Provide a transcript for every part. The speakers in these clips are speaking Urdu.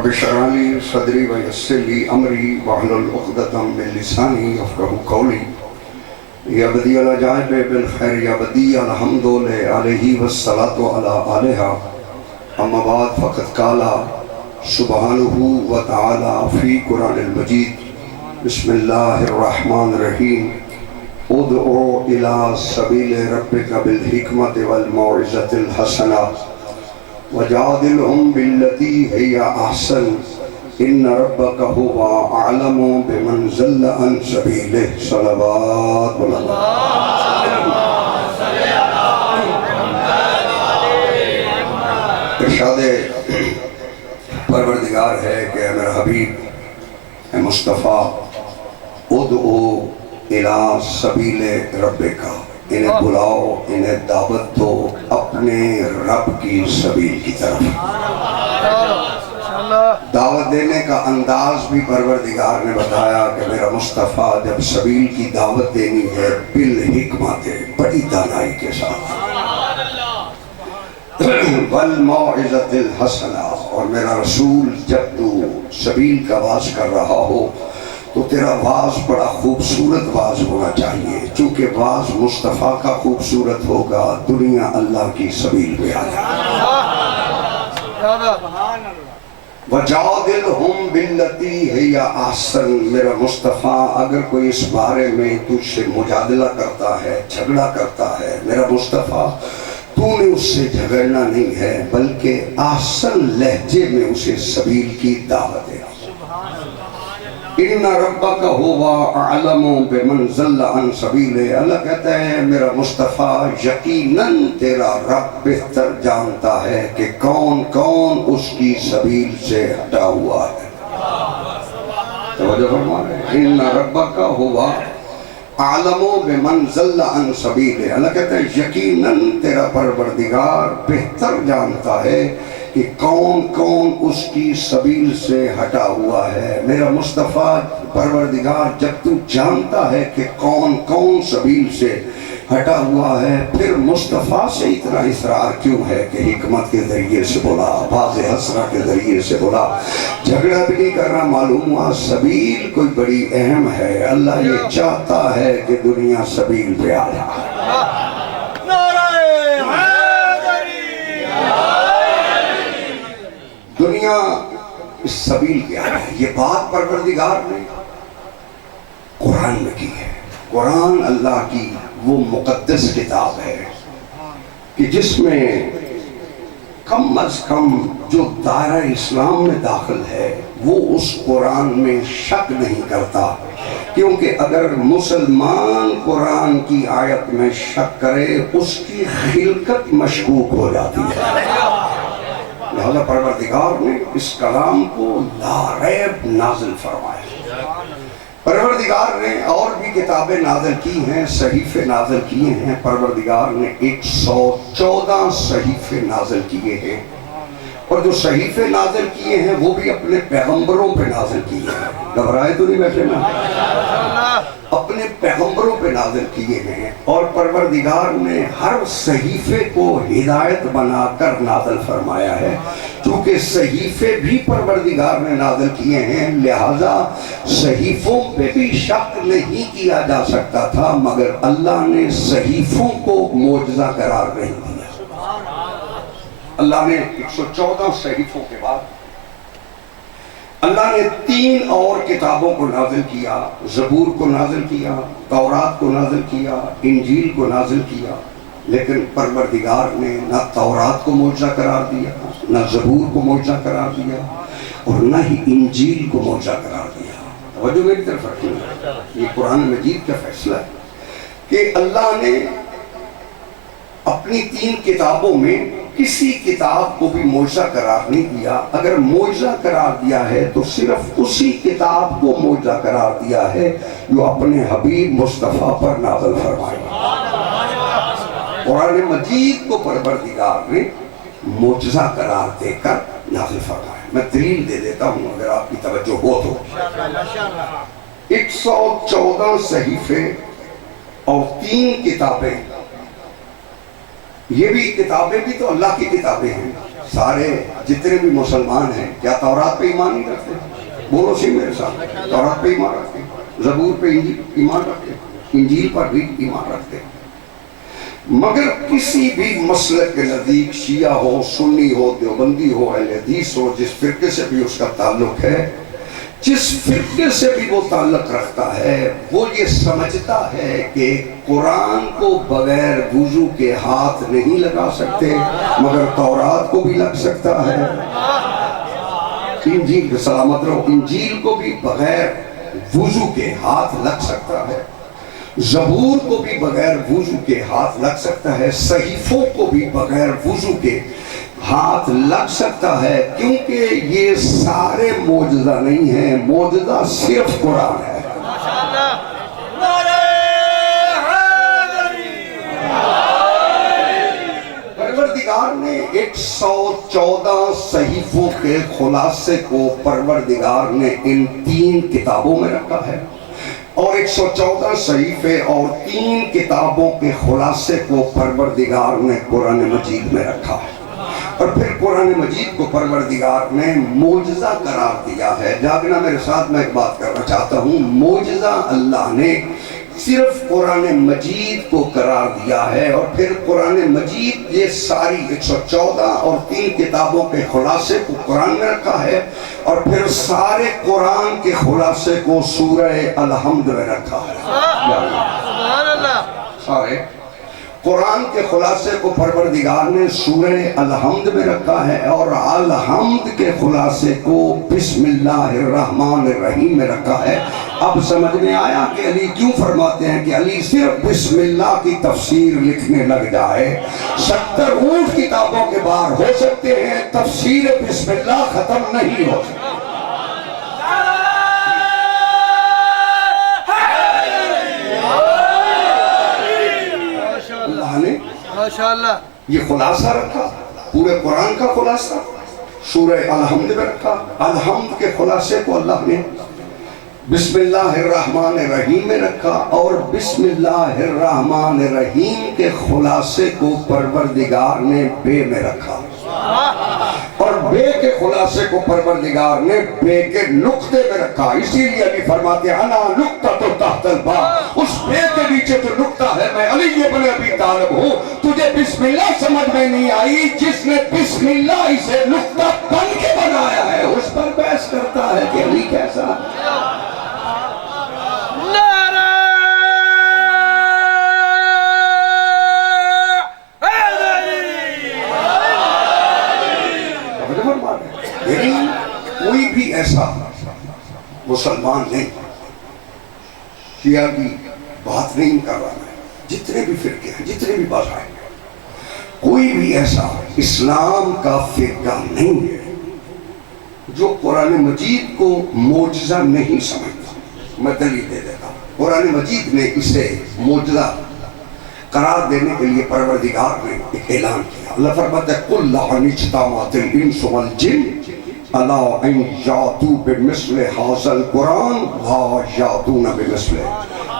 رب اشرح لي صدري ويسر لي امري واحلل عقدة من لساني يفقهوا قولي یا بدیع العجائب بالخیر یا بدیع الحمد علیہ والصلاة علی آلہا اما بعد فقط قالا سبحانہ وتعالی فی قرآن المجید بسم اللہ الرحمن الرحیم ادعو الی سبیل ربک بالحکمت والموعظۃ الحسنہ وجادلہم باللتی ہی احسن ان ربک هو اعلم بمن ضل عن سبیلہ صلوات اللہ ارشاد پروردگار ہے کہ اے میرا حبیب اے مصطفیٰ ادعو الی سبیل ربک انہیں بلاؤ انہیں دعوت دو اپنے رب کی سبیل کی طرف دعوت دینے کا انداز بھی پروردگار نے بتایا کہ میرا مصطفیٰ جب سبیل کی دعوت دینی ہے بالحکمت بڑی دانائی کے ساتھ والموعظۃ الحسنہ اور میرا رسول جب تو سبیل کا واز کر رہا ہو تو تیرا واز بڑا خوبصورت واز ہونا چاہیے چونکہ واز مصطفیٰ کا خوبصورت ہوگا دنیا اللہ کی سبیل پہ آ جائے وَجَادِلْهُمْ بِالَّتِي هِيَ أَحْسَنُ میرا مصطفیٰ اگر کوئی اس بارے میں تجھ سے مجادلہ کرتا ہے جھگڑا کرتا ہے میرا مصطفیٰ تو نے اس سے جھگڑنا نہیں ہے بلکہ احسن لہجے میں اسے سبیل کی دعوت دے ان ربک هو اعلم بمن ضل عن سبیلہ اللہ کہتا ہے میرا مصطفیٰ یقیناً تیرا رب بہتر جانتا ہے کہ کون کون اس کی سبیل سے ہٹا ہوا ہے توجہ فرما رہے ان ربک هو اعلم بمن ضل عن سبیلہ اللہ کہتا ہے یقیناً تیرا پروردگار بہتر جانتا ہے کہ کون کون اس کی سبیل سے ہٹا ہوا ہے میرا مصطفیٰ پروردگار جب تو جانتا ہے کہ کون کون سبیل سے ہٹا ہوا ہے پھر مصطفیٰ سے اتنا اصرار کیوں ہے کہ حکمت کے ذریعے سے بولا واضح حسنہ کے ذریعے سے بولا جھگڑا بھی نہیں کرنا معلوم ہوا سبیل کوئی بڑی اہم ہے اللہ یہ چاہتا ہے کہ دنیا سبیل پہ آ جائے دنیا اس سبیل پہ آ رہا ہے یہ بات پروردگار نے قرآن میں کی ہے قرآن اللہ کی وہ مقدس کتاب ہے کہ جس میں کم از کم جو دائرہ اسلام میں داخل ہے وہ اس قرآن میں شک نہیں کرتا کیونکہ اگر مسلمان قرآن کی آیت میں شک کرے اس کی خلقت مشکوک ہو جاتی ہے لہذا پروردگار نے اس کلام کو لا ریب نازل فرمایا پروردگار نے اور بھی کتابیں نازل کی ہیں صحیفے نازل کیے ہیں پروردگار نے 114 صحیفے نازل کیے ہیں اور جو صحیفے نازل کیے ہیں وہ بھی اپنے پیغمبروں پہ نازل کیے ہیں گھبرائے تو نہیں بیٹھے نا اپنے پیغمبروں پہ نازل کیے ہیں اور پروردگار نے ہر صحیفے کو ہدایت بنا کر نازل فرمایا ہے چونکہ صحیفے بھی پروردگار نے نازل کیے ہیں لہذا صحیفوں پہ بھی شک نہیں کیا جا سکتا تھا مگر اللہ نے صحیفوں کو معجزہ قرار نہیں دیا اللہ نے 114 صحیفوں کے بعد اللہ نے 3 اور کتابوں کو نازل کیا زبور کو نازل کیا تورات کو نازل کیا انجیل کو نازل کیا لیکن پروردگار نے نہ تورات کو معجزہ قرار دیا نہ زبور کو معجزہ قرار دیا اور نہ ہی انجیل کو معجزہ قرار دیا توجہ میری طرف رکھیے یہ قرآن مجید کا فیصلہ ہے کہ اللہ نے اپنی 3 کتابوں میں کسی کتاب کو بھی معجزہ قرار نہیں دیا اگر معجزہ قرار دیا ہے تو صرف اسی کتاب کو معجزہ قرار دیا ہے جو اپنے حبیب مصطفیٰ پر نازل فرمایا قرآن مجید کو پروردگار نے معجزہ قرار دے کر نازل فرمایا میں دلیل دے دیتا ہوں اگر آپ کی توجہ ہو تو 114 صحیفے اور 3 کتابیں یہ بھی کتابیں بھی تو اللہ کی کتابیں ہیں سارے جتنے بھی مسلمان ہیں کیا تورات پہ ایمان نہیں رکھتے؟ بولو سی میرے ساتھ، تورات پہ ایمان رکھتے ہیں، زبور پہ ایمان رکھتے ہیں، انجیل پر بھی ایمان رکھتے ہیں۔ مگر کسی بھی مسلک کے نزدیک شیعہ ہو، سنی ہو، دیوبندی ہو، اہل حدیث ہو، جس فرقے سے بھی اس کا تعلق ہے، جس فرقے سے بھی وہ تعلق رکھتا ہے، وہ یہ سمجھتا ہے کہ قرآن کو بغیر وضو کے ہاتھ نہیں لگا سکتے، مگر تورات کو بھی لگ سکتا ہے، انجیل سلامت رہو، انجیل کو بھی بغیر وضو کے ہاتھ لگ سکتا ہے، زبور کو بھی بغیر وضو کے ہاتھ لگ سکتا ہے، صحیفوں کو بھی بغیر وضو کے ہاتھ لگ سکتا ہے، کیونکہ یہ سارے معجزہ نہیں ہیں، معجزہ صرف قرآن ہے۔ پروردگار نے 114 صحیفوں کے خلاصے کو پروردگار نے ان 3 کتابوں میں رکھا ہے، اور 114 صحیفے اور 3 کتابوں کے خلاصے کو پروردگار نے قرآن مجید میں رکھا ہے، اور پھر قرآن مجید کو پروردگار نے معجزہ قرار دیا ہے۔ جاگنا میرے ساتھ، میں ایک بات کرنا چاہتا ہوں، معجزہ اللہ نے صرف قرآن مجید کو قرار دیا ہے، اور پھر قرآن مجید یہ ساری 114 اور 3 کتابوں کے خلاصے کو قرآن میں رکھا ہے، اور پھر سارے قرآن کے خلاصے کو سورہ الحمد میں رکھا ہے۔ سبحان اللہ! سارے قرآن کے خلاصے کو پروردگار نے سورہ الحمد میں رکھا ہے، اور الحمد کے خلاصے کو بسم اللہ الرحمن الرحیم میں رکھا ہے۔ اب سمجھ میں آیا کہ علی کیوں فرماتے ہیں کہ علی صرف بسم اللہ کی تفسیر لکھنے لگ جائے، 70 اونٹ کتابوں کے باہر ہو سکتے ہیں، تفسیر بسم اللہ ختم نہیں ہو سکتی۔ اللہ نے یہ خلاصہ رکھا، پورے قرآن کا خلاصہ سورہ الحمد میں رکھا۔ الحمد کے خلاصے کو اللہ نے بسم اللہ الرحمن الرحیم میں رکھا، اور بسم اللہ الرحمن الرحیم کے خلاصے کو پروردگار نے بے میں رکھا، اور بے کے خلاصے کو پروردگار نے بے کے نقطے میں رکھا۔ اسی لیے علی فرماتے ہیں انا نقطۃ تحت الباء، اس بے کے نیچے جو نقطہ ہے میں علی ابن ابی طالب ہوں۔ تجھے بسم اللہ سمجھ میں نہیں آئی، جس نے بسم اللہ اسے نقطہ بن کے بنایا ہے اس پر بحث کرتا ہے کہ علی کیسا ہے۔ کوئی بھی ایسا مسلمان نہیں شیعہ کی بات نہیں کر رہا ہے، جتنے بھی فرقے ہیں، جتنے بھی مذاہب ہیں، کوئی بھی ایسا اسلام کا فرقہ نہیں ہے جو قرآن مجید کو معجزہ نہیں سمجھتا۔ میں دلیل دے دیتا ہوں، قرآن مجید نے اسے معجزہ قرار دینے کے لیے پروردگار نے ایک اعلان کیا۔ اللہ فرماتا ہے قُلْ لَعَنِ اجْتَمَعَتِ الْإِنسُ وَالْجِنُّ عَلَىٰ أَن يَأْتُوا بِمِثْلِ هَٰذَا الْقُرْآنِ لَا يَأْتُونَ بِمِثْلِهِ۔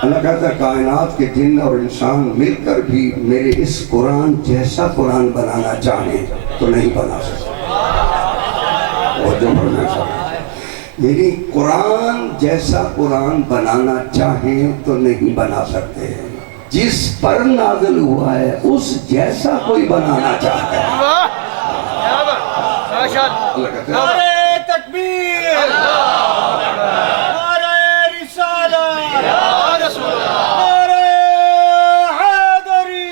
اللہ کہتا ہے کائنات کے جن اور انسان مل کر بھی میرے اس قرآن جیسا قرآن بنانا چاہیں تو نہیں بنا سکتے۔ اور جو بننا چاہیں یعنی قرآن جیسا قرآن بنانا چاہیں تو نہیں بنا سکتے، جس پر نازل ہوا ہے اس جیسا کوئی بنانا چاہتا ہے۔ نعرہ تکبیر، نعرہ رسالت، نعرہ حیدری،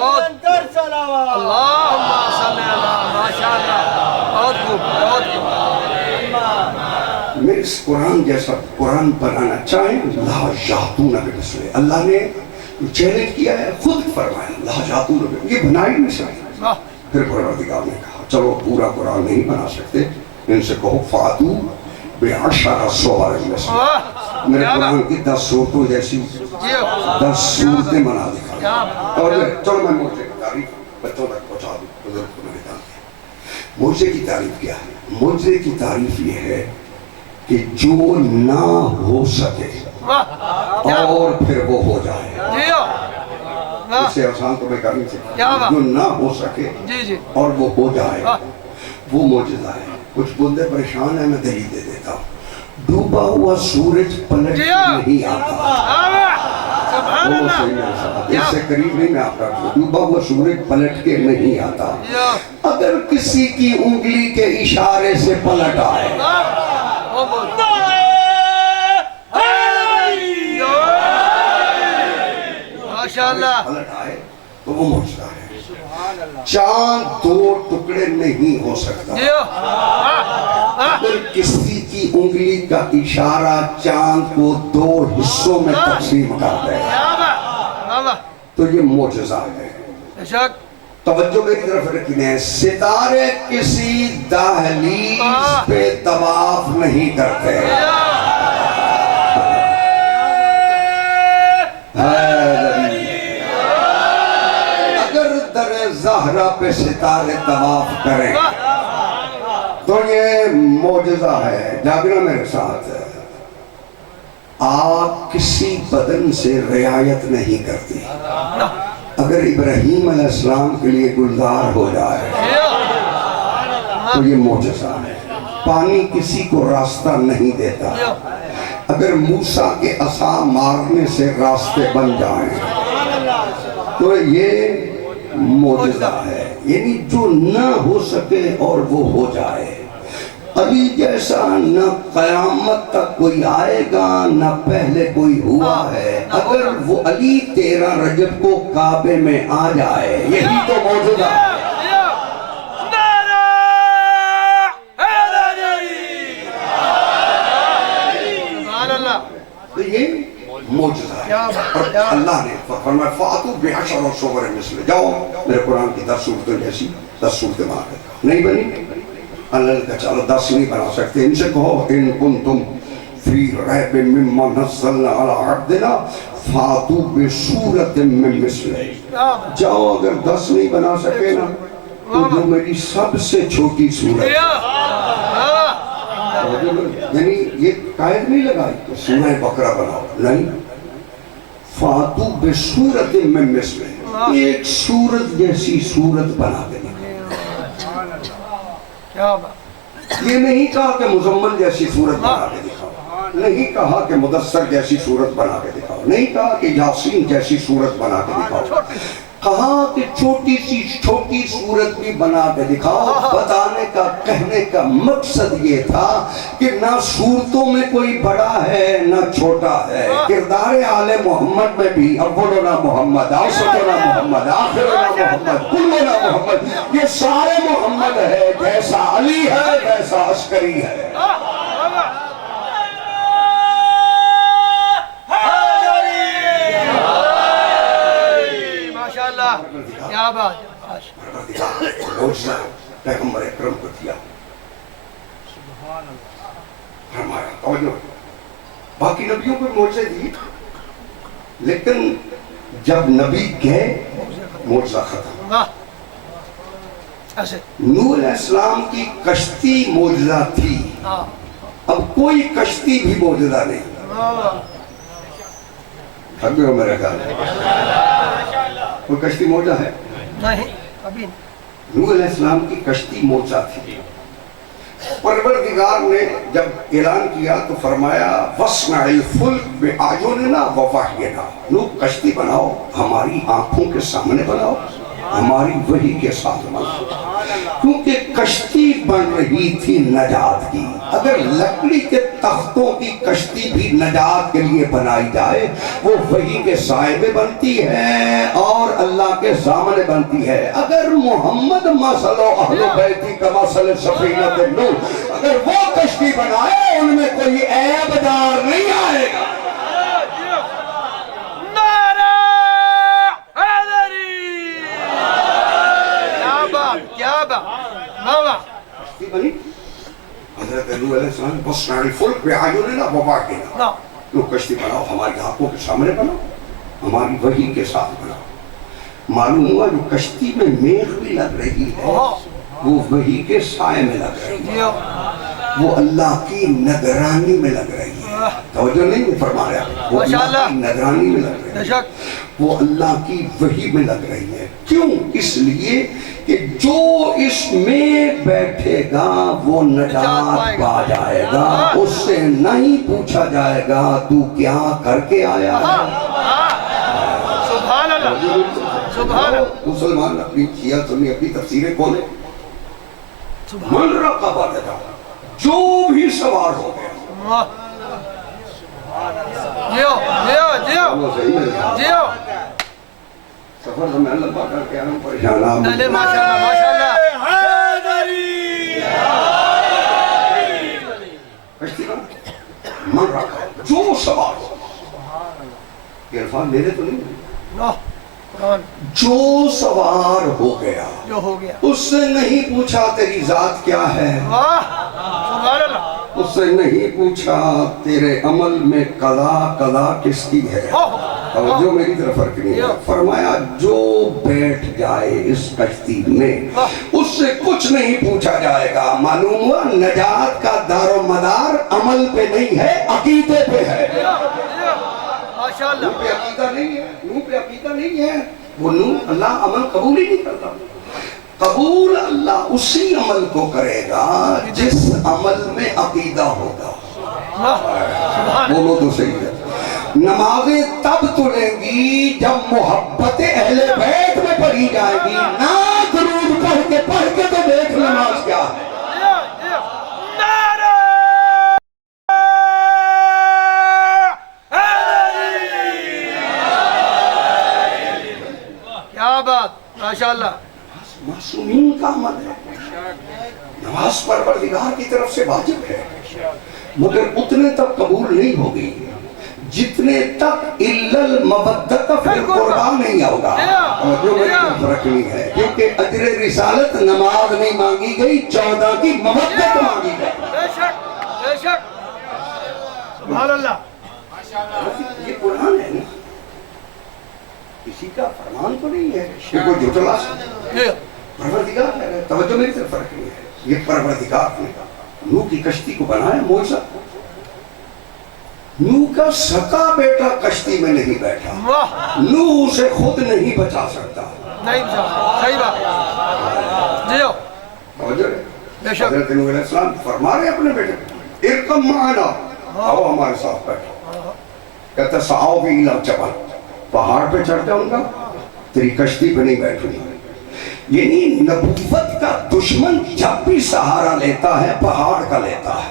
منتر صلوات۔ اللہم صلی اللہ، ماشاءاللہ، بہت خوب، بہت خوب۔ میں اس قرآن جیسا قرآن بنانا چاہیں لا یأتون بمثلہ، اللہ نے چیلنج کیا ہے، خود فرمایا لا یأتون بمثلہ، یہ بنا ہی نہیں سکتے۔ پھر پروردگار نے کہا چلو پورا قرآن نہیں بنا سکتے، ان سے کہو فاتو بعشر سور مثلہ، میرے قرآن کی 10 صورتوں جیسی 10 صورتیں بنا دکھا۔ اور چلو میں معجزے کی تعریف بچوں تک پہنچا دوں، بزرگ کو میں نے کہا معجزے کی تعریف کیا ہے؟ معجزے کی تعریف یہ ہے کہ جو نہ ہو سکے اور پھر وہ ہو جائے۔ اس سے آسان تو میں کر نہیں سکتا، کیا بات؟ جو نہ ہو سکے جی جی اور وہ ہو جائے ہاں۔ وہ معجزہ ہے۔ کچھ بندے پریشان ہیں، میں دلیل دے دیتا ہوں۔ ڈوبا ہوا سورج پلٹ جی کے ہاں۔ نہیں آتا، سبحان وہ اللہ صحیح ہے صاحب، اس سے قریب نہیں میں آپ کا ڈوبا ہوا سورج پلٹ کے نہیں آتا، جی ہاں۔ اگر کسی کی انگلی کے اشارے سے پلٹ آئے وہ بہت ماشاءاللہ پلٹ آئے تو وہ معجزہ ہے۔ چاند دو ٹکڑے نہیں ہو سکتا، جی ہاں۔ اگر کسی کی انگلی کا اشارہ چاند کو دو حصوں میں تقسیم کر دے تو یہ معجزہ ہے۔ بے شک توجہ میری طرف رکھیں، ستارے کسی دہلیز پہ طواف نہیں کرتے، اگر در زہرہ پہ ستارے طواف کریں تو یہ معجزہ ہے۔ جاگنا میرے ساتھ، آگ کسی بدن سے رعایت نہیں کرتی، اگر ابراہیم علیہ السلام کے لیے گلزار ہو جائے تو یہ معجزہ ہے۔ پانی کسی کو راستہ نہیں دیتا، اگر موسیٰ کے عصا مارنے سے راستے بن جائیں تو یہ معجزہ ہے، یعنی جو نہ ہو سکے اور وہ ہو جائے۔ علی جیسا نہ قیامت تک کوئی آئے گا نہ پہلے کوئی ہوا ہے، اگر وہ علی 13 رجب کو کعبے میں آ جائے یہی تو معجزہ ہے۔ تو یہ معجزہ ہے، اور اللہ نے فرمایا فَأْتُوا بِعَشْرٍ صُوَرٍ مِثْلِهِ، جاؤ میرے قرآن کی 10 صورتیں جیسی 10 صورتیں بنا دے۔ نہیں بنی؟ اللہ نے کہا چلو 10 نہیں بنا سکتے، ان سے کہو ان کنتم فی ریب مما نزلنا علی عبدنا فَأْتُوا بِصُورَةٍ مِّن مِثْلِهِ، جاؤ اگر 10 نہیں بنا سکے نا تو جو میری سب سے چھوٹی صورت ہے، یعنی یہ قائد نہیں لگائی کہ سورہ بقرہ بناؤ، نہیں، فَأْتُوا بِصُورَةٍ مِّن مِثْلِهِ، ایک سورت جیسی سورت بنا کے یہ نہیں کہا کہ مزمل جیسی صورت بنا کے دکھاؤ، نہیں کہا کہ مدثر جیسی صورت بنا کے دکھاؤ، نہیں کہا کہ یاسین جیسی صورت بنا کے دکھاؤ، کہا کہ چھوٹی سی چھوٹی صورت بھی بنا کے دکھاؤ۔ بتانے کا کہنے کا مقصد یہ تھا کہ نہ صورتوں میں کوئی بڑا ہے نہ چھوٹا ہے، کردار آل محمد میں بھی اولنا محمد، اوسطنا محمد، آخرنا محمد، کلنا محمد، یہ سارے محمد ہے، جیسا علی ہے ویسا عسکری ہے۔ کیا بات معجزہ پیغمبر اکرم کو دیا، فرمایا توجہ، باقی نبیوں کو معجزے دی لیکن جب نبی گئے معجزہ ختم۔ نوح علیہ السلام کی کشتی معجزہ تھی، اب کوئی کشتی بھی معجزہ نہیں۔ ہو میرے خیال کوئی کشتی معجزہ ہے نہیں، ابھی نوح علیہ السلام کی کشتی معجزہ تھی۔ پروردگار نے جب اعلان کیا تو فرمایا وَاصْنَعِ الْفُلْكَ بِأَعْيُنِنَا وَوَحْيِنَا، لوگ کشتی بناؤ، ہماری آنکھوں کے سامنے بناؤ، ہماری وحی کے ساتھ بناؤ، کیونکہ کشتی بن رہی تھی نجات کی۔ اگر لکڑی کے تختوں کی کشتی بھی نجات کے لیے بنائی جائے وہ وحی کے سائے میں بنتی ہے اور اللہ کے سامنے بنتی ہے۔ اگر محمد مثل اہل بیتی کا مثل سفینۃ نوح، اگر وہ کشتی بنائے ان میں کوئی عیب دار نہیں آئے گا۔ کشتی بنی حضرت نوح علیہ السلام وَاصْنَعِ الْفُلْكَ بِأَعْيُنِنَا وَوَحْيِنَا، لوگ کشتی بناؤ، ہماری آنکھوں کے سامنے بناؤ، ہماری وحی کے ساتھ بناؤ۔ معلوم ہوا جو کشتی میں میخ بھی لگ رہی ہے وہ وحی کے سائے میں لگ رہی ہے، وہ اللہ کی نگرانی میں لگ رہی ہے۔ توجہ نہیں فرمایا، وہ اللہ کی نگرانی میں لگ رہی ہے۔ وہ اللہ کی وحی میں لگ رہی ہے. کیوں؟ اس لیے کہ جو اس میں بیٹھے گا وہ نجات پا جائے گا. اس سے نہیں پوچھا جائے گا تو کیا کر کے آیا ہے. سبحان اللہ سبحان اللہ. مسلمان اپنی شیعہ سنی اپنی تفسیریں کھولے. من رقب عددا، جو بھی سوار ہو گیا. جیو جیو جیو وہ صحیح ہے. جیو. سفر تو میں لمبا کر کے آیا ہوں، پریشان آپ چلے ماشاءاللہ ماشاءاللہ. حیدری کشتی کا من رقب، جو سوار ہو. یہ الفاظ میرے تو نہیں ہیں. نو قرآن جو سوار ہو گیا جو ہو گیا. اس سے نہیں پوچھا تیری ذات کیا ہے، واہ سبحان اللہ. اس سے نہیں پوچھا تیرے عمل میں قضا کس کی ہے. توجہ میری طرف فرق نہیں ہے. فرمایا جو بیٹھ جائے اس کشتی میں اس سے کچھ نہیں پوچھا جائے گا. معلوم ہوا نجات کا دار و مدار عمل پہ نہیں ہے، عقیدے پہ ہے. ماشاءاللہ. نوح پہ عقیدہ نہیں ہے، نوح پہ عقیدہ نہیں ہے. وہ نوح اللہ عمل قبول ہی نہیں کرتا. قبول اللہ اسی عمل کو کرے گا جس عمل میں عقیدہ ہوگا. بولو تو صحیح ہے. نمازیں تب تلیں گی جب محبت اہل بیت میں پڑھی جائے گی. نہ درود پڑھ کے تو دیکھ نماز کیا ہے. کیا بات ماشاءاللہ. معصومین کا عمل ہے. نماز پروردگار کی طرف سے واجب ہے مگر اتنے تک قبول نہیں ہوگی جتنے تک الا المودۃ فی القربى نہیں ہوگا. جو میری طرف رکھنی ہے کیونکہ اجر رسالت نماز نہیں مانگی گئی، 14 کی مودت مانگی گئی. بے شک بے شک. سبحان اللہ. یہ قرآن ہے نا، کسی کا فرمان تو نہیں ہے کہ کوئی جھوٹلا سکتا. پروردگار ہے. توجہ میری طرف رکھنی ہے. یہ پروردگار نے نوح کی کشتی کو بنایا معجزہ. نوح کا سکا بیٹا کشتی میں نہیں بیٹھا. واہ نوح اسے خود نہیں بچا سکتا. نہیں صحیح بات. جیو توجہ ہے. بے شک. حضرت نوح علیہ السلام فرما رہے اپنے بیٹے کو ارکب معنا، آؤ ہمارے ساتھ بیٹھو. کہتا سعوا بی الی الجبل، پہاڑ پہ چڑھ جاؤں گا، تیری کشتی پہ نہیں بیٹھوں گا. یعنی نبوت کا دشمن جب بھی سہارا لیتا ہے پہاڑ کا لیتا ہے.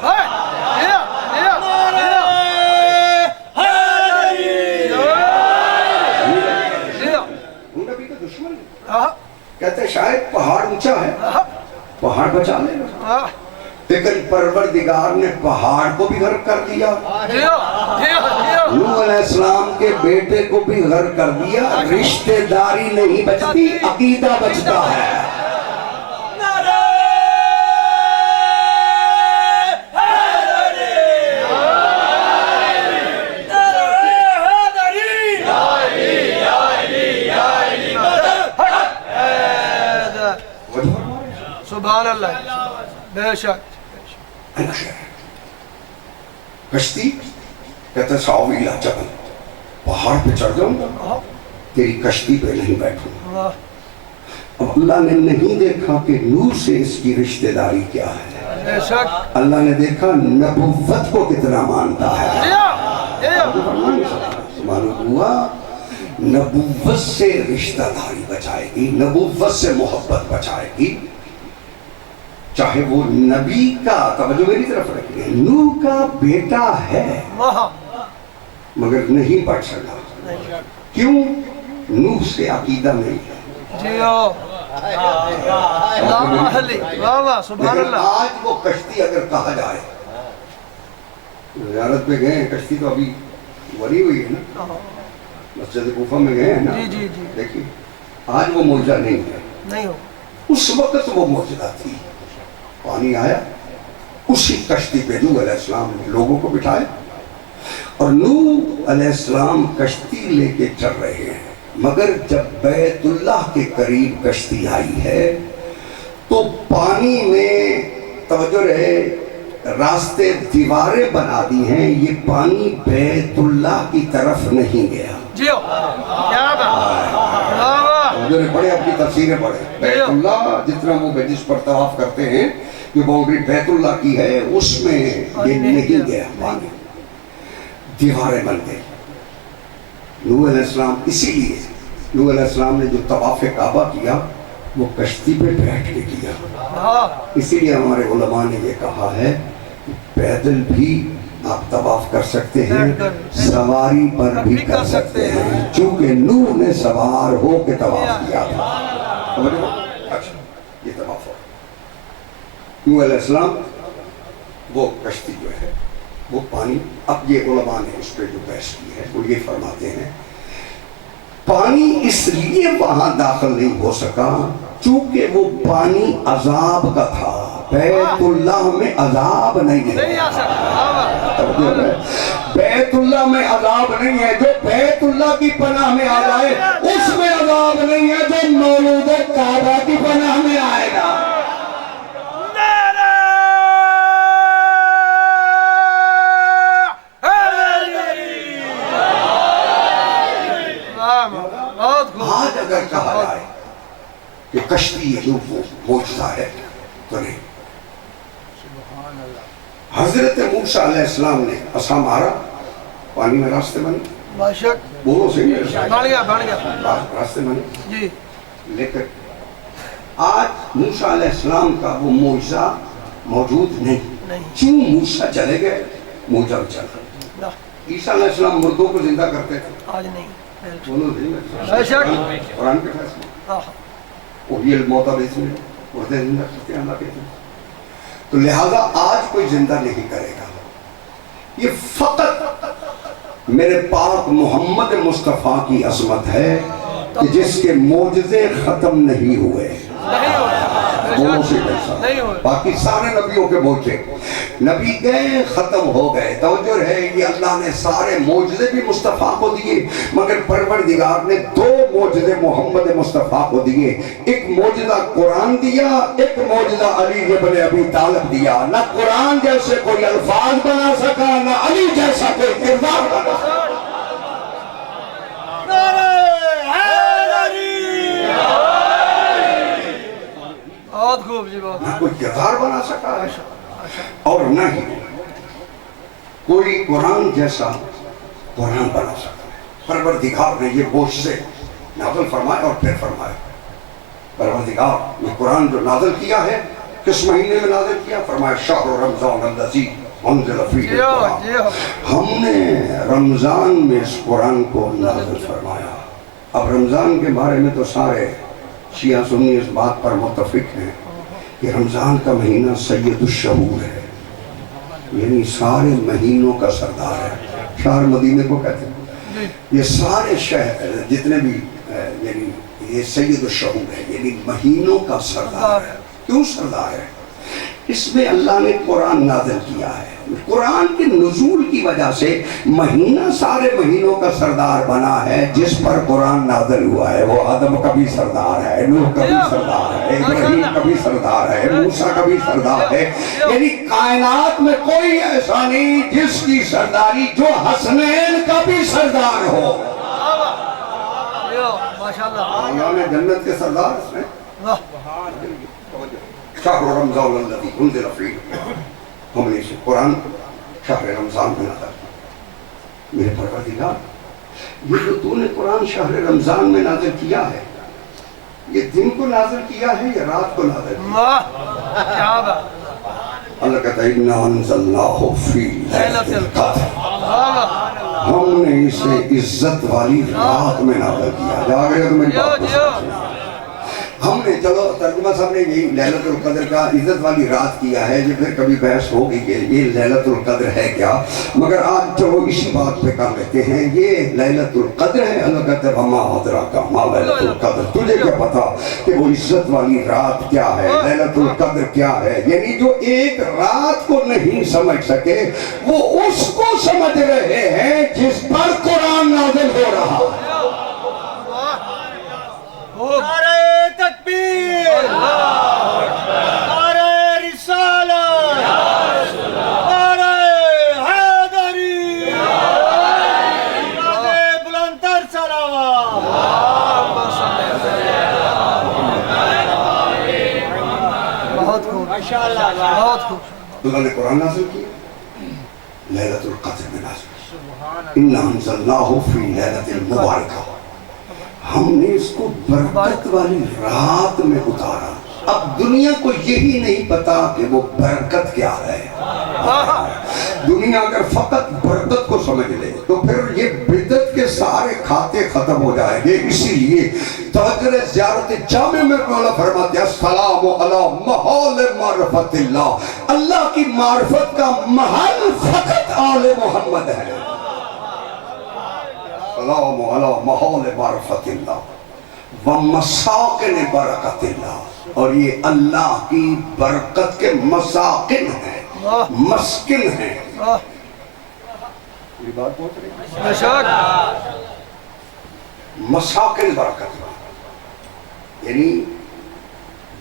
نبی کا دشمن کہتے شاید پہاڑ اونچا ہے، پہاڑ بچا لے گا. لیکن پروردگار نے پہاڑ کو بھی غرق کر دیا، نوح علیہ السلام کے بیٹے کو بھی غرق کر دیا. رشتہ داری نہیں بچتی، عقیدہ بچتا ہے. سبحان اللہ. بے شک. کشتی کہتا سعوا الی الجبل، پہاڑ پہ چڑھ جاؤں گا، تیری کشتی پہ نہیں بیٹھوں گا. اب اللہ نے نہیں دیکھا کہ نوح سے اس کی رشتہ داری کیا ہے. بے شک. اللہ نے دیکھا نبوت کو کتنا مانتا ہے. معلوم ہوا نبوت سے رشتہ داری بچائے گی، نبوت سے محبت بچائے گی. چاہے وہ نبی کا، توجہ میری طرف رکھیے، نوح کا بیٹا ہے مگر نہیں بچ سکا. کیوں؟ نوح سے عقیدہ نہیں ہے. جیو سبحان لیکن اللہ. آج وہ کشتی اگر کہا جائے، زیارت پہ گئے ہیں، کشتی تو ابھی بنی ہوئی ہے نا، مسجد کوفہ میں گئے ہیں نا. جی جی جی. دیکھیے آج وہ معجزہ نہیں ہے، نہیں ہو. اس وقت وہ معجزہ تھی. پانی آیا، اسی کشتی پہ نوح علیہ السلام نے لوگوں کو بٹھائے اور نوح علیہ السلام کشتی لے کے چل رہے ہیں. مگر جب بیت اللہ کے قریب کشتی آئی ہے تو پانی میں توجہ رہے راستے دیواریں بنا دی ہیں، یہ پانی بیت اللہ کی طرف نہیں گیا۔ جیو کیا بات، جو نے پڑھے اپنی تفسیریں پڑھے، بیت اللہ جتنا وہ جس پر طواف کرتے ہیں جو باؤنڈری بیت اللہ کی ہے اس میں یہ نہیں گیا پانی، دیواریں بن گئی۔ نوح علیہ السلام، اسی لیے نوح علیہ السلام نے جو طواف کعبہ کیا وہ کشتی پہ بیٹھ کے کیا۔ اسی لیے ہمارے علماء نے یہ کہا ہے کہ پیدل بھی آپ طواف کر سکتے ہیں، سواری پر بھی کر سکتے ہیں، چونکہ نوح نے سوار ہو کے طواف کیا تھا۔ اچھا یہ طواف ہو نوح علیہ السلام، وہ کشتی جو ہے وہ پانی، اب یہ علماء نے اس پہ جو بحث کی ہے وہ یہ فرماتے ہیں پانی اس لیے وہاں داخل نہیں ہو سکا چونکہ وہ پانی عذاب کا تھا، بیت اللہ میں عذاب نہیں ہے، بیت اللہ میں عذاب نہیں ہے، جو بیت اللہ کی پناہ میں آ جائے اس میں عذاب نہیں ہے، جو مولود کعبہ کی پناہ میں آئے گا۔ آج اگر کہا جائے کہ کشتی یہ موجزہ ہے تو نہیں۔ حضرت موسیٰ علیہ السلام نے عصا مارا، پانی میں راستے بنے، باشک بولو صحیح ہے، بڑھ گیا راستے بنے جی۔ لیکن آج موسیٰ علیہ السلام کا وہ معجزہ موجود نہیں، کیوں موسیٰ چلے گئے معجزہ بھی چل گیا۔ عیسیٰ علیہ السلام مردوں کو زندہ کرتے تھے، آج نہیں، قرآن کے فیصلے وہی الموتى بإذن اللہ، مردے زندہ کرتے ہیں اللہ کے دن، تو لہذا آج کوئی زندہ نہیں کرے گا۔ یہ فقط میرے پاک محمد مصطفیٰ کی عظمت ہے کہ جس کے معجزے ختم نہیں ہوئے، دونوں سے پیسہ، باقی سارے نبیوں کے معجزے نبی گئے ختم ہو گئے۔ توجہ ہے، یہ اللہ نے سارے معجزے بھی مصطفیٰ کو دیے، مگر پروردگار نے دو معجزے محمد مصطفیٰ کو دیے، ایک معجزہ قرآن دیا، ایک معجزہ علی ابن ابی طالب دیا۔ نہ قرآن جیسے کوئی الفاظ بنا سکا، نہ علی جیسا کوئی کردار بنا سکا۔ نہ کوئی کردار بنا سکا اور نہ ہی کوئی قرآن جیسا قرآن بنا سکا۔ پروردگار نے یہ معجزے نازل فرمائے اور پھر فرمائے۔ پروردگار نے قرآن جو نازل کیا ہے کس مہینے میں نازل کیا؟ فرمایا شہر رمضان الذی انزل فیہ القرآن، ہم نے رمضان میں اس قرآن کو نازل فرمایا۔ اب رمضان کے بارے میں تو سارے شیعہ سنی اس بات پر متفق ہیں کہ رمضان کا مہینہ سید الشہور ہے، یعنی سارے مہینوں کا سردار ہے۔ شہر مدینے کو کہتے ہیں، یہ سارے شہر جتنے بھی یعنی یہ سید الشہور ہے، یعنی مہینوں کا سردار ہے۔ کیوں سردار ہے؟ اس میں اللہ نے قرآن نازل کیا ہے۔ قرآن کے نزول کی وجہ سے مہینہ سارے مہینوں کا سردار بنا ہے۔ جس پر قرآن نازل ہوا ہے وہ آدم کا بھی سردار ہے، نوح کا بھی سردار ہے، ابراہیم کا بھی سردار ہے، موسیٰ کا بھی سردار ہے، یعنی کائنات میں کوئی ایسا نہیں جس کی سرداری جو حسنین کا بھی سردار ہو۔ اللہ نے جنت کے سردار اس نے شہر رمضان الذی انزل فیہ، ہم نے اسے قرآن شہر رمضان میں نازل کیا۔ میرے پروردگار، یہ جو تو نے قرآن شہر رمضان میں نازل کیا ہے، یہ دن کو نازل کیا ہے یا رات کو نازل کیا ہے؟ اللہ کہتا ہے اِنَّا أَنزَلْنَاهُ فِي لَيْلَةِ الْقَدْرِ، ہم نے اسے عزت والی رات میں نازل کیا۔ جا گئے تو میری بات کو سمجھنا، ہم نے چلو ترجمہ صاحب نے یہی لیلۃ القدر کا عزت والی رات کیا ہے، یہ پھر کبھی بحث ہوگی کہ یہ لیلۃ القدر ہے کیا، مگر آج چلو اسی بات پہ کر لیتے ہیں، یہ لیلۃ القدر ہے۔ اللہ کہتے ہیں وَمَا أَدْرَاكَ مَا لیلۃ القدر، تجھے کیا پتا کہ وہ عزت والی رات کیا ہے، لیلۃ القدر کیا ہے؟ یعنی جو ایک رات کو نہیں سمجھ سکے وہ اس کو سمجھ رہے ہیں جس پر قرآن نازل ہو رہا ہے۔ نعرہ تکبیر، نعرہ رسالت، بہت خوب اللہ نے قرآن نازل کیا لیلۃ القدر میں نازل کیا اِنَّا أَنزَلْنَاهُ فِي لَيْلَةٍ مُبَارَكَةٍ ہم نے اس کو برکت والی رات میں اتارا. اب دنیا کو یہی نہیں پتا کہ وہ برکت کیا ہے. دنیا اگر فقط برکت کو سمجھ لے تو پھر یہ بدعت کے سارے کھاتے ختم ہو جائیں گے. اسی لیے تہجد زیارت جامع میں مولا فرماتے ہیں السلام علی محال معرفت اللہ. اللہ کی معرفت کا محل فقط آل محمد ہے. السلام علی محال معرفت اللہ ومساکن برکت اللہ. اور یہ اللہ کی برکت کے مساکن ہیں, مسکن ہیں. یہ بات پہنچ رہی ہے؟ بے شک مساکن برکت یعنی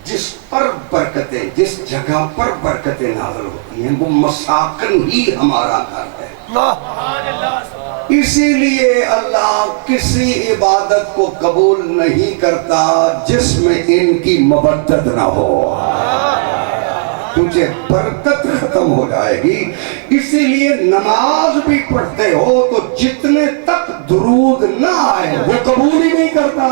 جس پر برکتیں, جس جگہ پر برکتیں نازل ہوتی ہیں وہ مساکن ہی ہمارا گھر ہے. اسی لیے اللہ کسی عبادت کو قبول نہیں کرتا جس میں ان کی مودت نہ ہو. تجھے برکت ختم ہو جائے گی. اسی لیے نماز بھی پڑھتے ہو تو جتنے تک درود نہ آئے وہ قبول ہی نہیں کرتا.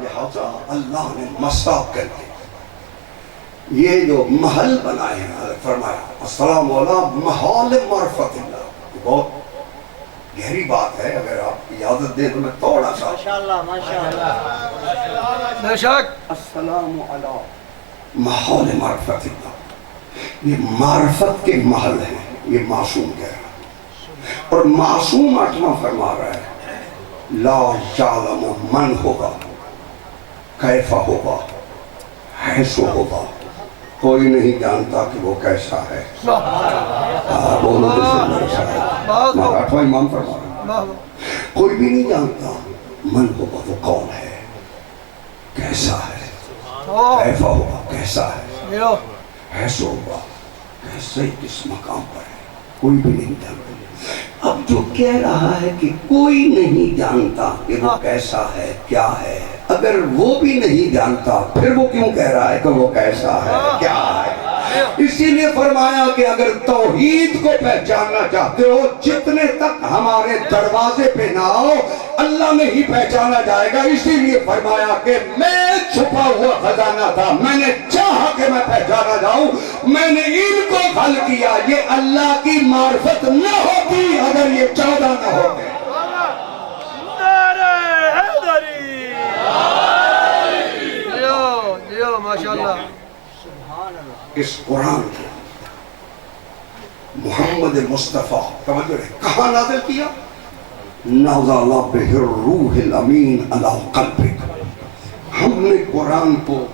لہذا اللہ نے مساکن یہ جو محل بنائے ہیں فرمایا السلام علی محال معرفت اللہ. بہت گہری بات ہے. اگر آپ اجازت دیں تو میں تھوڑا سا بے شک السلام علی محال معرفت اللہ. یہ معرفت کے محل ہیں. یہ معصوم کہہ رہا ہے اور معصوم آٹھواں فرما رہا ہے لا یعلم من ہوگا کیفا ہوگا حیث ہوگا. کوئی نہیں جانتا کہ وہ کیسا ہے. بولو آٹھواں امام فرما رہا ہے کوئی بھی نہیں جانتا من ہوگا وہ کون ہے, کیسا ہے, کیفا ہوگا کیسا ہے, ایسا ہوگا کیسے کس مقام پر ہے, کوئی بھی نہیں جانتا. اب جو کہہ رہا ہے کہ کوئی نہیں جانتا کہ وہ کیسا ہے کیا ہے, اگر وہ بھی نہیں جانتا پھر وہ کیوں کہہ رہا ہے کہ وہ کیسا ہے کیا ہے. اسی لیے فرمایا کہ اگر توحید کو پہچاننا چاہتے ہو جتنے تک ہمارے دروازے پہ نہ آؤ اللہ نہیں پہچانا جائے گا. اسی لیے فرمایا کہ میں چھپا ہوا خزانہ تھا, میں نے چاہا کہ میں پہچانا جاؤں, میں نے ان کو خلق کیا. یہ اللہ کی معرفت نہ ہوتی اگر یہ 14 نہ ہوتے. ماشاءاللہ اس قرآن کو محمد مصطفیٰ توجہ رہے کہاں نازل کیا نزل بہ الروح الامین علی قلبک. ہم نے قرآن کو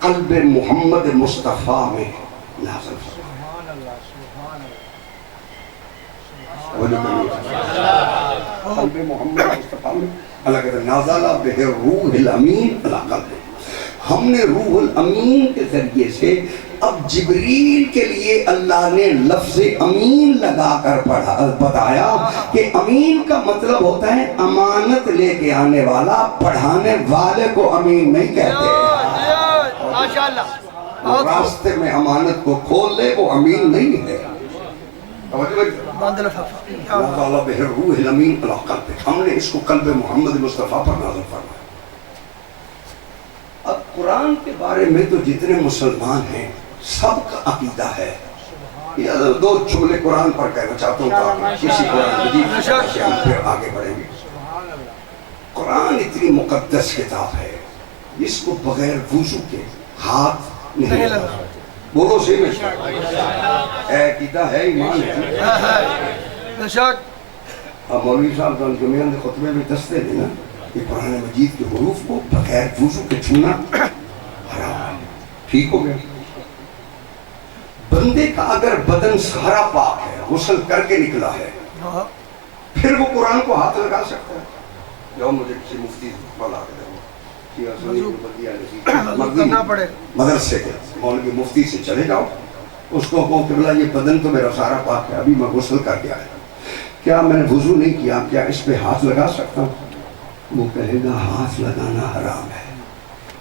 قلب محمد مصطفیٰ میں نازل کیا. قلب محمد مصطفیٰ میں اللہ کہتا ہے نزل بہ الروح الامین علی قلبک. ہم نے روح الامین کے ذریعے سے اب جبریل کے لیے اللہ نے لفظ امین لگا کر بتایا کہ امین کا مطلب ہوتا ہے امانت لے کے آنے والا. پڑھانے والے کو امین نہیں کہتے. راستے میں امانت کو کھول لے وہ امین نہیں ہے. ہم نے اس کو قلب محمد مصطفیٰ پر نازل فرمایا. اب قرآن کے بارے میں تو جتنے مسلمان ہیں سب کا عقیدہ ہے. دو جملے قرآن پر کہنا چاہتا ہوں تاکہ کسی قرآن مجید سے ہم پھر آگے بڑھیں گے. قرآن اتنی مقدس کتاب ہے اس کو بغیر وضو کے ہاتھ نہیں لگا. بولو صحیح میں اے عقیدہ ہے ایمان ہے. اب مولوی صاحب جمعہ نے خطبے میں دستے دینا کہ قرآن مجید کے حروف کو بغیر وضو کے چھونا حرام ہے. ٹھیک ہو گیا. بندے کا اگر بدن سارا پاک ہے غسل کر کے نکلا ہے پھر وہ قرآن کو ہاتھ لگا سکتا ہے. جاؤ مجھے کسی مفتی بلا کے مدرسے کے مولوی مفتی سے چلے جاؤ اس کو کہو کہ بلا یہ بدن تو میرا سارا پاک ہے ابھی میں غسل کر کے آیا کیا میں نے وضو نہیں کیا کیا اس پہ ہاتھ لگا سکتا ہوں. وہ کہے گا ہاتھ لگانا حرام ہے.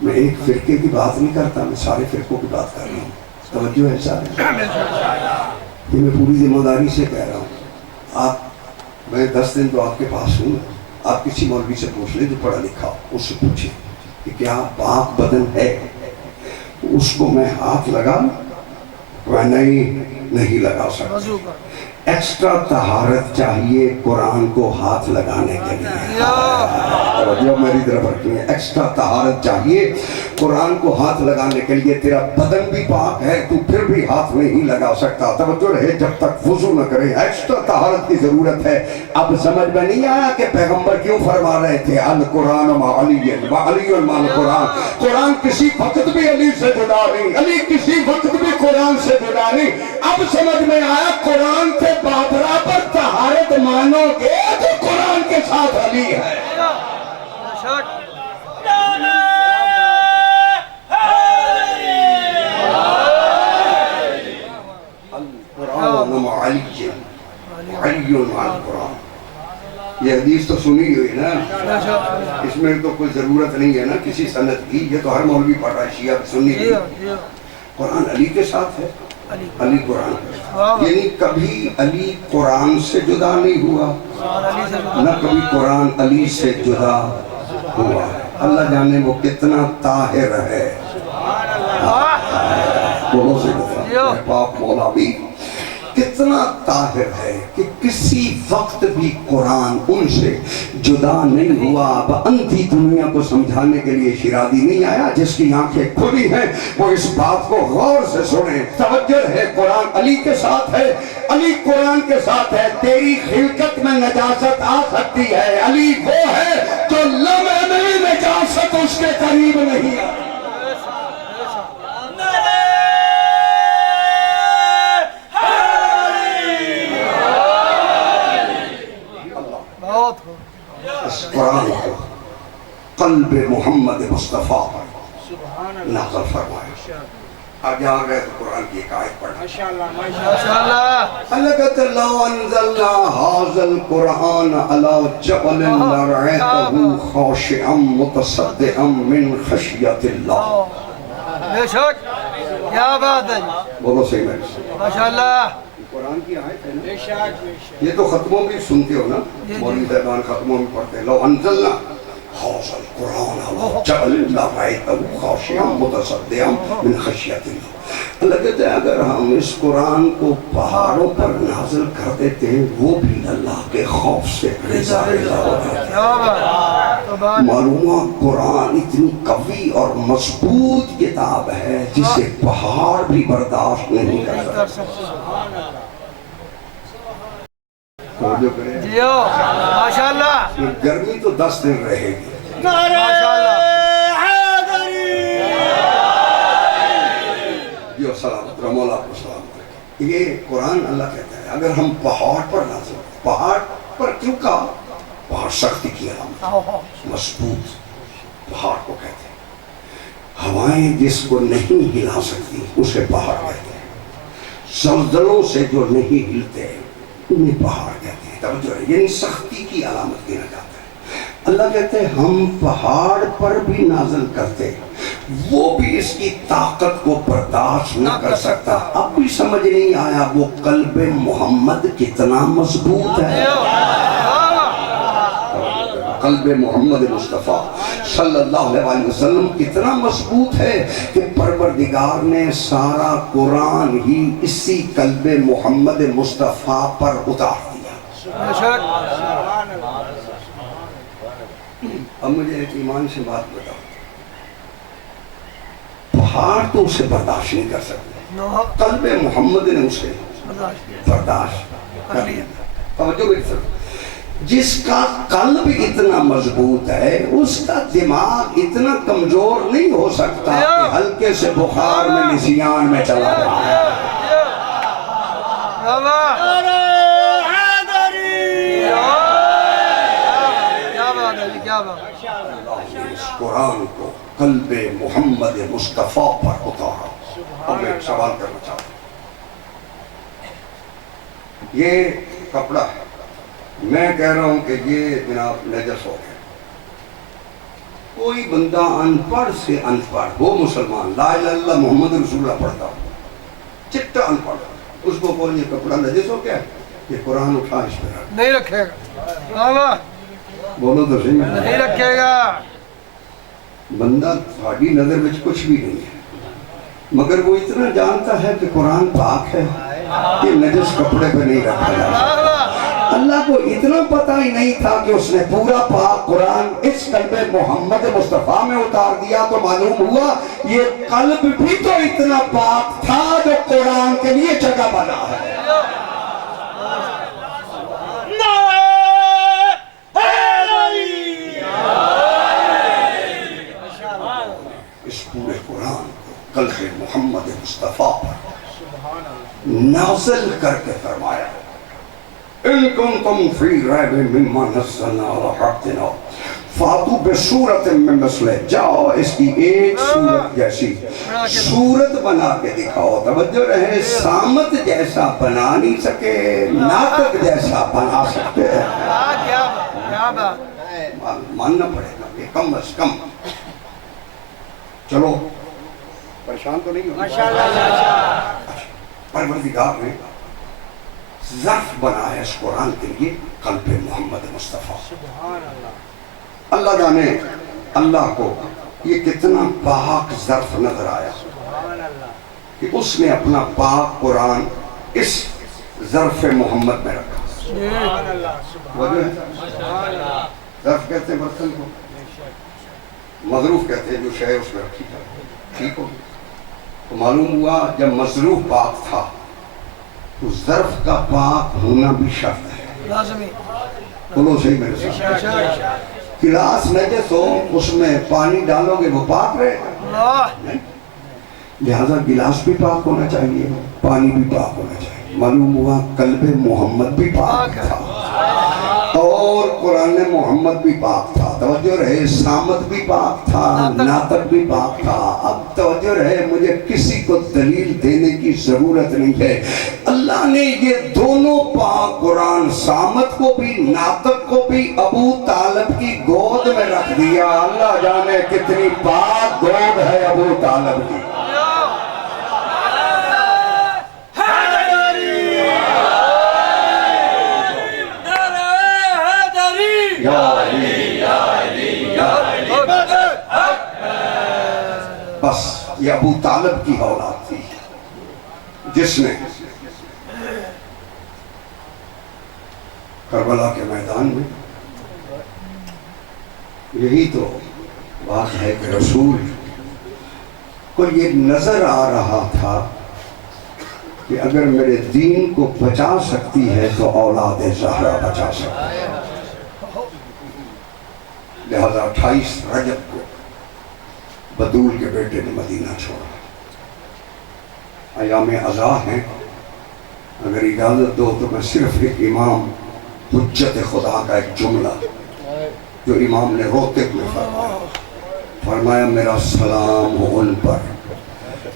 میں ایک فرقے کی بات نہیں کرتا، میں سارے فرقوں کی بات کر رہا ہوں. توجہ ہے سارے؟ یہ میں پوری ذمہ داری سے کہہ رہا ہوں. میں 10 دن تو آپ کے پاس ہوں. آپ کسی مولوی سے پوچھ لیں جو پڑھا لکھا ہو، اس سے پوچھیں کہ کیا پاک بدن ہے؟ اس کو میں ہاتھ لگا نہیں لگا سکتا. ایکسٹرا طہارت چاہیے قرآن کو ہاتھ لگانے کے لیے. توجہ میری طرف رکھیے. ایکسٹرا طہارت چاہیے قرآن کو ہاتھ لگانے کے لیے. تیرا بدن بھی پاک ہے، تو پھر بھی ہاتھ نہیں لگا سکتا. توجہ رہے، جب تک وضو نہ کرے ایکسٹرا طہارت کی ضرورت ہے. اب سمجھ میں نہیں آیا کہ پیغمبر کیوں فرما رہے تھے القرآن مع علی و علی مع القرآن. قرآن کسی وقت بھی علی سے جدا نہیں، علی کسی وقت بھی قرآن سے جدا نہیں. اب سمجھ میں آیا قرآن کے بابرا پر طہارت مانو گے تو قرآن کے ساتھ علی ہے. القرآن مع علی علی مع القرآن. یہ حدیث تو سنی ہوئی نا، اس میں تو کوئی ضرورت نہیں ہے نا کسی سند کی. یہ تو ہر مولوی پڑھ رہا ہے، شیعہ سنی کی. قرآن علی کے ساتھ ہے، علی قرآن کے ساتھ. یعنی کبھی علی قرآن سے جدا نہیں ہوا، نہ کبھی قرآن علی سے جدا ہوا. اللہ جانے وہ کتنا طاہر ہے. بولو سے پاک مولا بھی کتنا طاہر ہے کہ کسی وقت بھی قرآن ان سے جدا نہیں ہوا. اب اندھی دنیا کو سمجھانے کے لیے شیرازی نہیں آیا. جس کی آنکھیں کھلی ہیں وہ اس بات کو غور سے سنیں. توجہ ہے، قرآن علی کے ساتھ ہے، علی قرآن کے ساتھ ہے. تیری خلقت میں نجاست آ سکتی ہے، علی وہ ہے جو لمحے میں نجاست اس کے قریب نہیں آ. اس قرآن کو قلب محمد مصطفیٰ پر نازل فرمایا. آج آ گئے تو قرآن کی ایک آیت پڑھا. اللہ کہتے ہیں لو انزلنا هذا القرآن على جبل لرأيته خاشعا متصدعا من خشية الله. بے شک کیا بات ہے. بولو صحیح میں ماشاءاللہ. قرآن کی آیت ہے نا. یہ تو ختموں بھی سنتے ہو نا، مولوی صاحبان ختموں میں پڑھتے ہیں لو انزلنا هذا القرآن على جبل لرأيته خاشعا متصدعا من خشية الله. اللہ کہتے ہیں اگر ہم اس قرآن کو پہاڑوں پر نازل کر دیتے ہیں وہ بھی اللہ کے خوف سے رضا ہو جاتے. معلوم قرآن اتنی قوی اور مضبوط کتاب ہے جسے پہاڑ بھی برداشت نہیں کر سکتے. جیو ماشاءاللہ. گرمی تو 10 دن رہے گی. جو سلامت مولا کو سلام. یہ قرآن اللہ کہتا ہے اگر ہم پہاڑ پر نازل، پہاڑ پر کیوں کہا؟ پہاڑ سختی کی علامت، مضبوط پہاڑ کو کہتے ہیں. ہوائیں جس کو نہیں ہلا سکتی اسے پہاڑ کہتے ہیں. زلزلوں سے جو نہیں ہلتے انہیں پہاڑ کہتے ہیں. توجہ ہے، یعنی سختی کی علامت دینا جاتا ہے. اللہ کہتے ہیں ہم پہاڑ پر بھی نازل کرتے وہ بھی اس کی طاقت کو برداشت نہ کر سکتا. اب بھی سمجھ نہیں آیا وہ قلب محمد کتنا مضبوط ہے. قلب محمد مصطفیٰ صلی اللہ علیہ وسلم کتنا مضبوط ہے کہ پروردگار نے سارا قرآن ہی اسی قلب محمد مصطفیٰ پر اتار دیا. اب مجھے ایک ایمان سے بات بتاؤ، پہاڑ تو اسے برداشت نہیں کر سکتے، قلب محمد نے اسے برداشت کر لیا. توجہ میری طرف. جس کا قلب اتنا مضبوط ہے اس کا دماغ اتنا کمزور نہیں ہو سکتا کہ ہلکے سے بخار میں نسیان میں چلا جائے. اس قرآن کو قلب محمد مصطفیٰ پر اتارا. اور میں ایک سوال کرنا چاہتا ہوں. یہ کپڑا ہے، میں کہہ رہا ہوں کہ یہ جناب نجس ہو گیا. کوئی بندہ ان پڑھ سے ان پڑھ وہ مسلمان لا الہ الا اللہ محمد رسول اللہ پڑھتا ہو، چٹا ان پڑھ، اس کو کوئی یہ کپڑا نجس ہو کیا ہے، یہ قرآن اٹھا اس پہ رکھ، نہیں رکھے گا، بولو تو صحیح، نہیں رکھے گا۔ بندہ تھوڑی نظر میں کچھ بھی نہیں ہے، مگر وہ اتنا جانتا ہے کہ قرآن پاک ہے، یہ نجس کپڑے پہ نہیں رکھا جاتا۔ اللہ کو اتنا پتہ ہی نہیں تھا کہ اس نے پورا پاک قرآن اس قلب محمد مصطفیٰ میں اتار دیا، تو معلوم ہوا یہ قلب بھی تو اتنا پاک تھا جو قرآن کے لیے جگہ بنا ہے۔ اس پورے قرآن کو قلب محمد مصطفیٰ پر نازل کر کے فرمایا ان کنتم فی ریب مما نزلنا علی عبدنا فاتوا بصورت من مثلہ، جاؤ اس کی ایک صورت جیسی صورت بنا کے دکھاؤ۔ توجہ رہے، سامت جیسا بنا نہیں سکے، ناطق جیسا بنا سکتے ہیں، کیا بات، ماننا پڑے گا کہ کم از کم چلو پریشان تو نہیں ہو، پروردگار نے ظرف بنایا اس قرآن کے لیے قلب محمد مصطفیٰ۔ اللہ جانے اللہ کو یہ کتنا پاک ظرف نظر آیا کہ اس نے اپنا پاک قرآن اس ظرف محمد میں رکھا۔ وجہ ہے ظرف کہتے ہیں برتن کو، مظروف کہتے ہیں جو شے اس میں رکھی جائے، ٹھیک ہو؟ تو معلوم ہوا جب مظروف پاک تھا تو ظرف کا پاک ہونا بھی شرط ہے، لازمی، بولو صحیح میرے ساتھ۔ گلاس نجس ہو اس میں پانی ڈالو گے وہ پاک رہے گا، لہذا گلاس بھی پاک ہونا چاہیے، پانی بھی پاک ہونا چاہیے۔ معلوم ہوا قلب محمد بھی پاک تھا اور قرآن محمد بھی پاک تھا، توجہ رہے، سامت بھی پاک تھا، ناطق بھی پاک تھا۔ اب توجہ رہے، مجھے کسی کو دلیل دینے کی ضرورت نہیں ہے، اللہ نے یہ دونوں پاک قرآن سامت کو بھی ناطق کو بھی ابو طالب کی گود میں رکھ دیا۔ اللہ جانے کتنی پاک گود ہے ابو طالب کی۔ بس یہ ابو طالب کی اولاد تھی جس نے کربلا کے میدان میں، یہی تو بات ہے کہ رسول کو یہ نظر آ رہا تھا کہ اگر میرے دین کو بچا سکتی ہے تو اولاد زہرا بچا سکتی ہے، لہذا 28 رجب کو بدول کے بیٹے نے مدینہ چھوڑا۔ ایام عزا ہیں، اگر اجازت دو تو میں صرف ایک امام حجت خدا کا ایک جملہ جو امام نے روتے ہوئے فرمایا میرا سلام ہو ان پر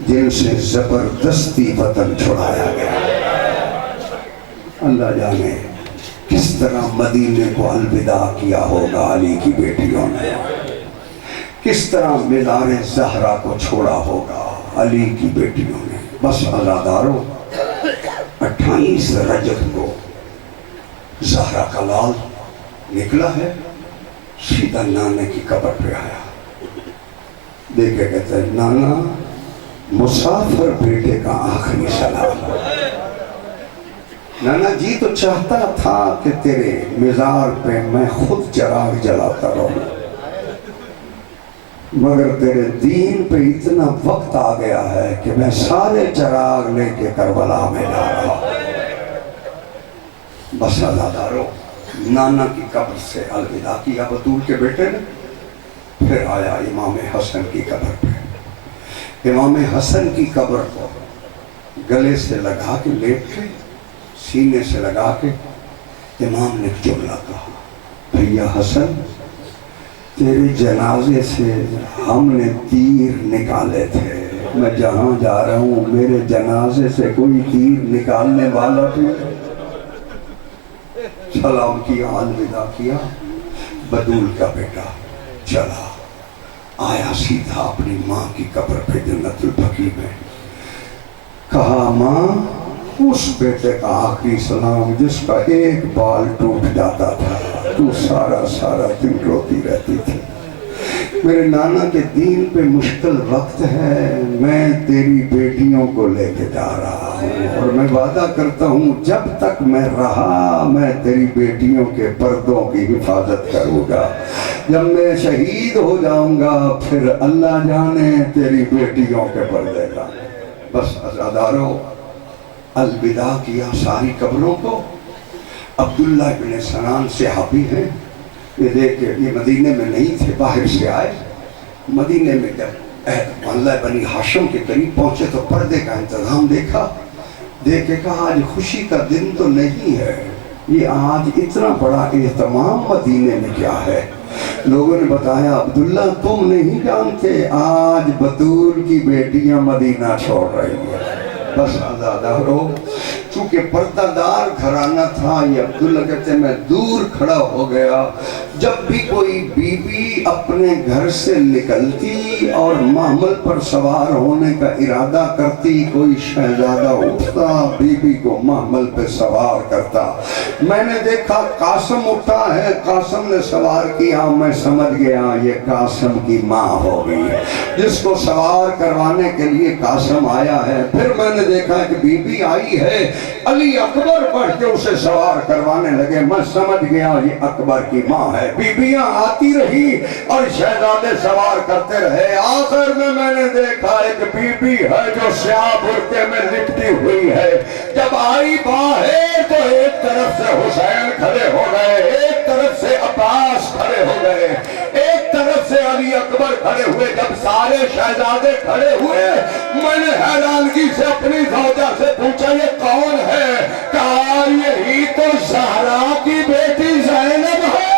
جن سے زبردستی وطن چھڑایا گیا۔ اللہ جانے کس طرح مدینے کو الوداع کیا ہوگا علی کی بیٹیوں نے، کس طرح مزار زہرا کو چھوڑا ہوگا علی کی بیٹیوں نے۔ بس عزاداروں، 28 رجب کو زہرا کا لال نکلا ہے، سیدھا نانے کی قبر پہ آیا، دیکھے کہتا ہے نانا مسافر بیٹے کا آخری سلام۔ نانا جی تو چاہتا تھا کہ تیرے مزار پہ میں خود چراغ جلاتا رہوں، مگر تیرے دین پہ اتنا وقت آ گیا ہے کہ میں سارے چراغ لے کے کربلا میں جا رہا ہوں۔ بس عزاداروں، نانا کی قبر سے الوداع کیا بطول کے بیٹے نے، پھر آیا امام حسن کی قبر پہ۔ امام حسن کی قبر کو گلے سے لگا کے لیٹ کے، سینے سے لگا کے امام نے جملہ کہا، بھیا حسن تیرے جنازے سے ہم نے تیر نکالے تھے، میں جہاں جا رہا ہوں میرے جنازے سے کوئی تیر نکالنے والا بھی۔ سلام کیا، الوداع کیا، بدول کا بیٹا چلا آیا سیدھا اپنی ماں کی قبر پہ جنت البقیع میں، کہا ماں اس بیٹے کا آخری سلام جس کا ایک بال ٹوٹ جاتا تھا، تو سارا سارا دن روتی رہتی تھی، میرے نانا کے دین پہ مشکل وقت ہے، میں تیری بیٹیوں کو لے کے جا رہا ہوں اور میں وعدہ کرتا ہوں جب تک میں رہا میں تیری بیٹیوں کے پردوں کی حفاظت کروں گا، جب میں شہید ہو جاؤں گا پھر اللہ جانے تیری بیٹیوں کے پردے کا۔ بس عزادارو الوداع کیا ساری قبروں کو۔ عبداللہ بن سنان صحابی ہیں، یہ دیکھ یہ مدینے میں نہیں تھے، باہر سے آئے، مدینے میں جب محلہ بنی ہاشم کے قریب پہنچے تو پردے کا انتظام دیکھا، دیکھ کے کہا آج خوشی کا دن تو نہیں ہے، یہ آج اتنا بڑا اہتمام مدینے میں کیا ہے؟ لوگوں نے بتایا عبداللہ تم نہیں جانتے آج بطول کی بیٹیاں مدینہ چھوڑ رہی ہیں۔ بس عزادارو چونکہ پردہ دار گھرانہ تھا، یہ عبداللہ کہتے ہیں میں دور کھڑا ہو گیا، جب بھی کوئی بی بی اپنے گھر سے نکلتی اور محمل پر سوار ہونے کا ارادہ کرتی، کوئی شہزادہ اٹھتا بی بی کو محمل پہ سوار کرتا، میں نے دیکھا قاسم اٹھا ہے، قاسم نے سوار کیا، میں سمجھ گیا یہ قاسم کی ماں ہوگی جس کو سوار کروانے کے لیے قاسم آیا ہے۔ پھر میں نے دیکھا کہ بی بی آئی ہے، علی اکبر پڑھ کے اسے سوار کروانے لگے، میں سمجھ گیا یہ اکبر کی ماں ہے۔ بیبیاں آتی رہی اور شہزادے سوار کرتے رہے، آخر میں نے دیکھا ایک بی بی ہے جو سیاہ برقعے میں لپٹی ہوئی ہے، جب آئی باہر تو ایک طرف سے حسین کھڑے ہو گئے، ایک طرف سے عباس کھڑے ہو گئے، ایک طرف سے علی اکبر کھڑے ہوئے، جب سارے شہزادے کھڑے ہوئے میں نے حیرانگی سے اپنی زوجہ سے پوچھا یہ کون ہے؟ کہا یہی تو زہرا کی بیٹی زینب ہے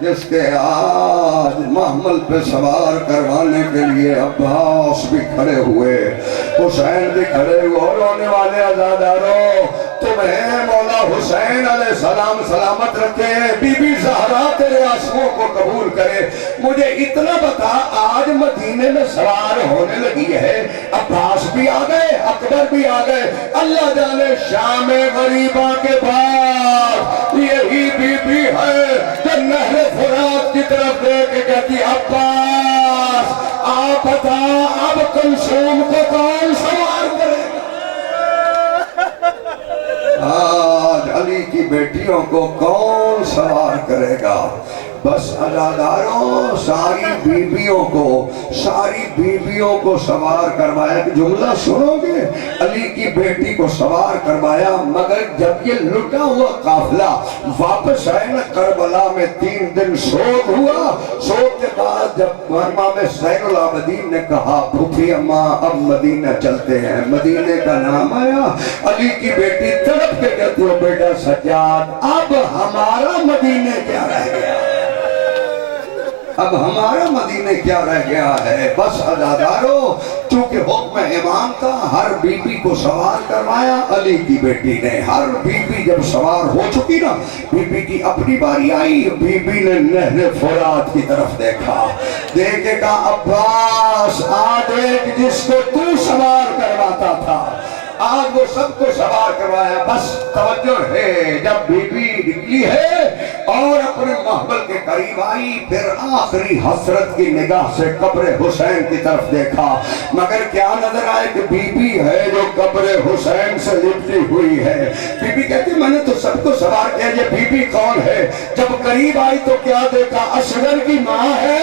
جس کے آج محمل پہ سوار کروانے کے لیے عباس بھی کھڑے ہوئے، حسین بھی کھڑے ہوئے، اور رونے والے عزادارو تمہیں مولا حسین علیہ السلام سلامت رکھے، بی بی زہرا تیرے آنسوؤں کو قبول کرے۔ مجھے اتنا بتا آج مدینے میں سوار ہونے لگی ہے، عباس بھی آ گئے، اکبر بھی آ گئے، اللہ جانے شام غریبہ کے بعد یہی بی بی ہے کہ نہر فرات کی طرف دیکھ کے کہتی عباس آپ بتا اب کلثوم کو کون سوار کرے؟ آج علی کی بیٹیوں کو کون سوار کرے گا؟ بس عزاداروں ساری بیبیوں کو سوار کروایا، جملہ سنو گے، علی کی بیٹی کو سوار کروایا، مگر جب یہ لٹا ہوا قافلہ واپس آئے نا کربلا میں 3 دن سوگ ہوا، سوگ کے بعد جب امام زین العابدین نے کہا پھوپھی اماں اب مدینہ چلتے ہیں، مدینے کا نام آیا، علی کی بیٹی تڑپ کے کہتی ہو بیٹا سجاد اب ہمارا مدینے کیا رہ گیا، اب ہمارا مدینے کیا رہ گیا ہے؟ بس عزادارو چونکہ حکم امام تھا ہر بی بی کو سوار کروایا، علی کی بیٹی نے، ہر بی بی جب سوار ہو چکی نا بی بی کی اپنی باری آئی، بی بی نے نہر فرات کی طرف دیکھا، دیکھے کہا عباس آج ایک جس کو تو سوار کرواتا تھا آج وہ سب کو سوار کروایا۔ بس توجہ ہے جب بی بی نکلی ہے اور اپنے محمل کے قریب آئی، پھر آخری حسرت کی نگاہ سے قبر حسین کی طرف دیکھا، مگر کیا نظر آئے کہ بی بی ہے جو قبر حسین سے لپٹی ہوئی ہے۔ بی بی کہتی میں نے تو سب کو سوار کیا، یہ بی بی کون ہے؟ جب قریب آئی تو کیا دیکھا؟ اصغر کی ماں ہے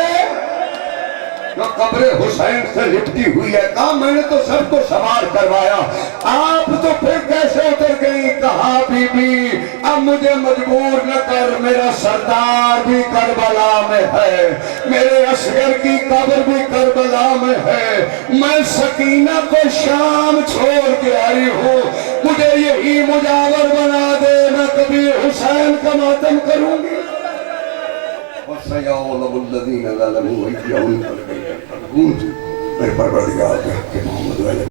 جو قبر حسین سے لپٹی ہوئی ہے۔ کہا میں نے تو سب کو سوار کروایا، آپ تو پھر کیسے اتر گئی؟ کہا بی بی اب مجھے مجبور نہ کر، میرا سردار بھی کربلا میں ہے، میرے اصغر کی قبر بھی کربلا میں ہے، میں سکینہ کو شام چھوڑ کے آئی ہوں، مجھے یہی مجاور بنا دے، میں کبھی حسین کا ماتم کروں گی۔ وَسَيَعْلَمُ الَّذِينَ ظَلَمُوا أَيَّ مُنقَلِبٍ يَنقَلِبُونَ۔ میرے پروردگار کے حق کے محمد